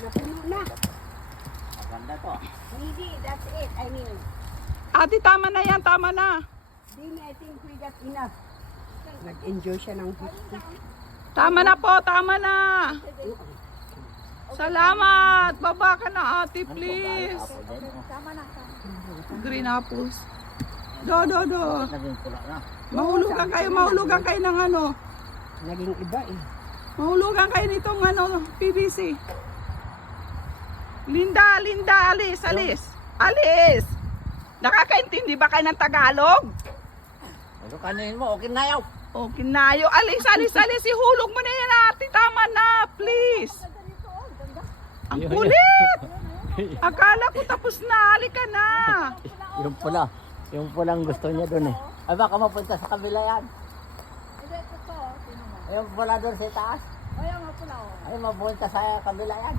Napuno na. Maganda to. Hindi, that's it. I mean, Ate, tama na yan, tama na. Dini, I think we got enough. Nag-enjoy siya ng whiskey. Tama na po, tama na. Salamat. Baba ka na, ate, please. Tama na. Green apples. Do. Naging pula na. Mahulugan kayo ng ano. Naging iba eh. Mahulugan kayo nitong ano, PVC. Linda, alis. Nakakaintindi ba kayo ng Tagalog? Ano kanin mo? Okay na yaw. O, kinayo. Alis. Ihulog mo na yan, ate. Tama na, please. Ang kulit. Akala ko tapos na. Halika na. Yung pula. Yung pulang gusto niya doon eh. Ay baka mapunta sa kabila yan. Yung pula doon sa taas. Ay mapunta sa kabila yan.